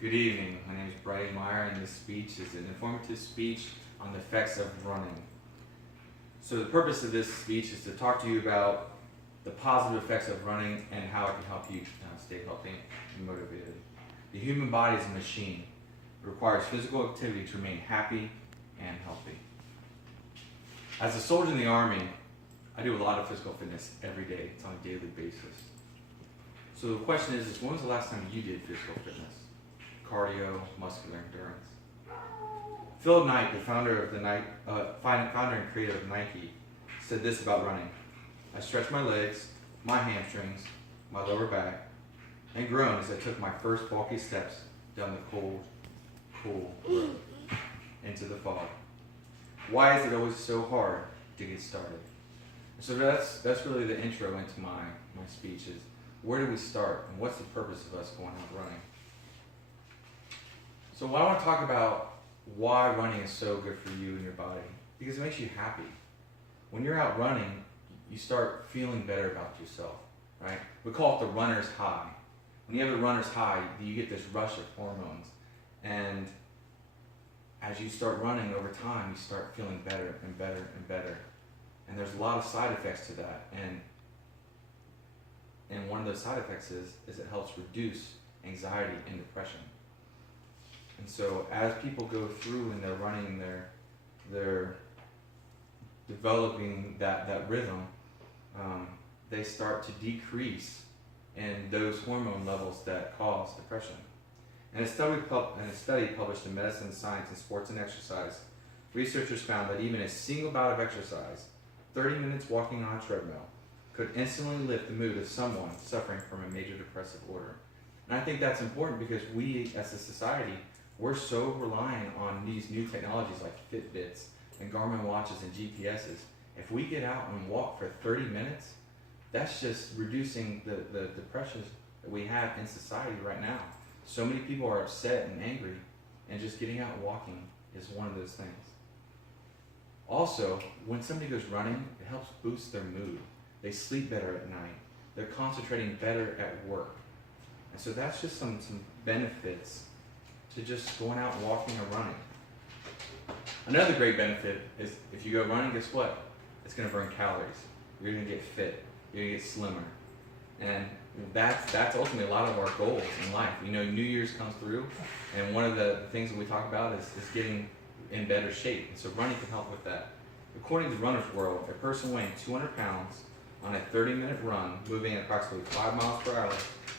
Good evening. My name is Brian Meyer, and this speech is an informative speech on the effects of running. So the purpose of this speech is to talk to you about the positive effects of running and how it can help you stay healthy and motivated. The human body is a machine. It requires physical activity to remain happy and healthy. As a soldier in the Army, I do a lot of physical fitness every day. It's on a daily basis. So the question is when was the last time you did physical fitness? Cardio, muscular endurance. Phil Knight, the founder and creator of Nike, said this about running. I stretched my legs, my hamstrings, my lower back, and groaned as I took my first bulky steps down the cold, cool road into the fog. Why is it always so hard to get started? So that's really the intro into my speech is where do we start and what's the purpose of us going out running? So I want to talk about why running is so good for you and your body. Because it makes you happy. When you're out running, you start feeling better about yourself, right? We call it the runner's high. When you have the runner's high, you get this rush of hormones. And as you start running over time, you start feeling better and better and better. And there's a lot of side effects to that. And one of those side effects is it helps reduce anxiety and depression. And so as people go through and they're running, they're developing that rhythm, they start to decrease in those hormone levels that cause depression. In a study published in Medicine, Science, and Sports and Exercise, researchers found that even a single bout of exercise, 30 minutes walking on a treadmill, could instantly lift the mood of someone suffering from a major depressive order. And I think that's important because we, as a society, we're so reliant on these new technologies like Fitbits and Garmin watches and GPSs. If we get out and walk for 30 minutes, that's just reducing the depressions that we have in society right now. So many people are upset and angry, and just getting out and walking is one of those things. Also, when somebody goes running, it helps boost their mood. They sleep better at night. They're concentrating better at work. And so that's just some benefits to just going out and walking or running. Another great benefit is if you go running, guess what? It's going to burn calories. You're going to get fit. You're going to get slimmer. And that's ultimately a lot of our goals in life. You know, New Year's comes through, and one of the things that we talk about is getting in better shape. And so running can help with that. According to Runner's World, a person weighing 200 pounds on a 30-minute run, moving at approximately 5 miles per hour,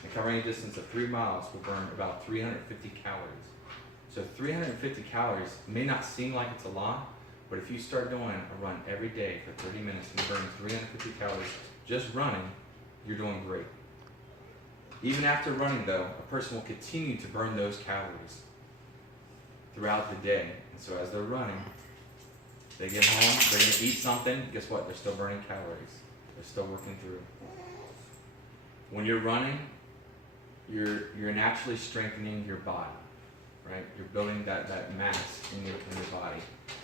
and covering a distance of 3 miles will burn about 350 calories. So 350 calories may not seem like it's a lot, but if you start doing a run every day for 30 minutes and burn 350 calories just running, you're doing great. Even after running though, a person will continue to burn those calories throughout the day. And so as they're running, they get home, they're going to eat something, guess what? They're still burning calories. They're still working through. When you're running, you're naturally strengthening your body, right? You're building that mass in your body.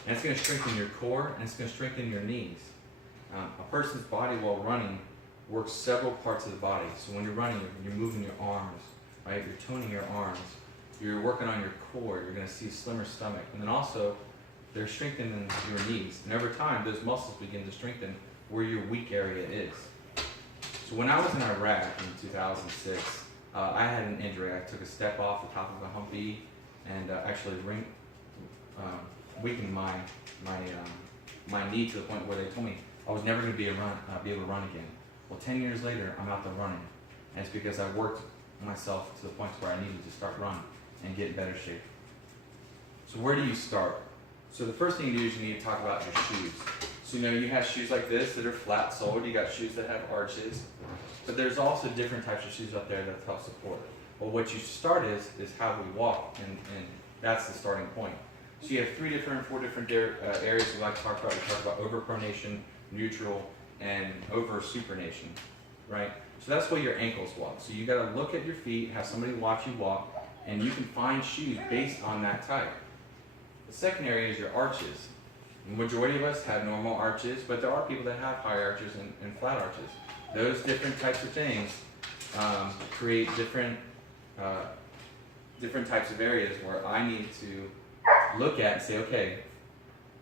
And it's going to strengthen your core, and it's going to strengthen your knees. A person's body while running works several parts of the body. So when you're running, you're moving your arms, right? You're toning your arms. You're working on your core. You're going to see a slimmer stomach. And then also, they're strengthening your knees. And over time, those muscles begin to strengthen where your weak area is. So when I was in Iraq in 2006, I had an injury. I took a step off the top of a Humvee and actually weakened my knee to the point where they told me I was never going to be able to run again. Well, 10 years later, I'm out there running. And it's because I worked myself to the point where I needed to start running and get in better shape. So where do you start? So the first thing you do is you need to talk about your shoes. So you have shoes like this that are flat soled. You got shoes that have arches. But there's also different types of shoes out there that help support. Well, what you start is how we walk, and that's the starting point. So you have 4 different areas we like to talk about. We talk about overpronation, neutral, and over supination, right? So that's where your ankles walk. So you got to look at your feet, have somebody watch you walk, and you can find shoes based on that type. The second area is your arches. The majority of us have normal arches, but there are people that have high arches and flat arches. Those different types of things create different different types of areas where I need to look at and say, okay,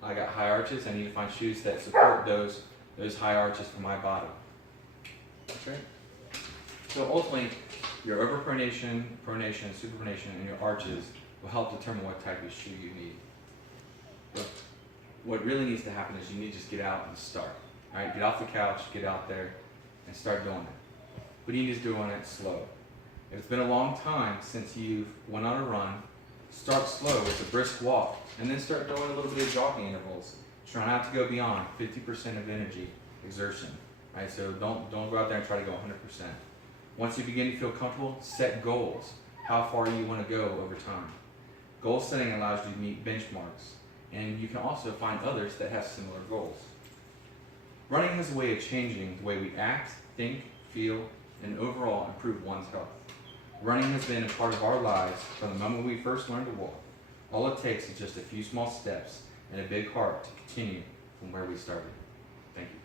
I got high arches, I need to find shoes that support those high arches for my body. Okay? So ultimately, your overpronation, pronation, supination, and your arches will help determine what type of shoe you need. But what really needs to happen is you need to just get out and start. Right? Get off the couch, get out there, and start doing it. But you need to do it slow. If it's been a long time since you went on a run, start slow with a brisk walk, and then start doing a little bit of jogging intervals. Try not to go beyond 50% of energy exertion. Right? So don't go out there and try to go 100%. Once you begin to feel comfortable, set goals. How far you want to go over time. Goal setting allows you to meet benchmarks, and you can also find others that have similar goals. Running is a way of changing the way we act, think, feel, and overall improve one's health. Running has been a part of our lives from the moment we first learned to walk. All it takes is just a few small steps and a big heart to continue from where we started. Thank you.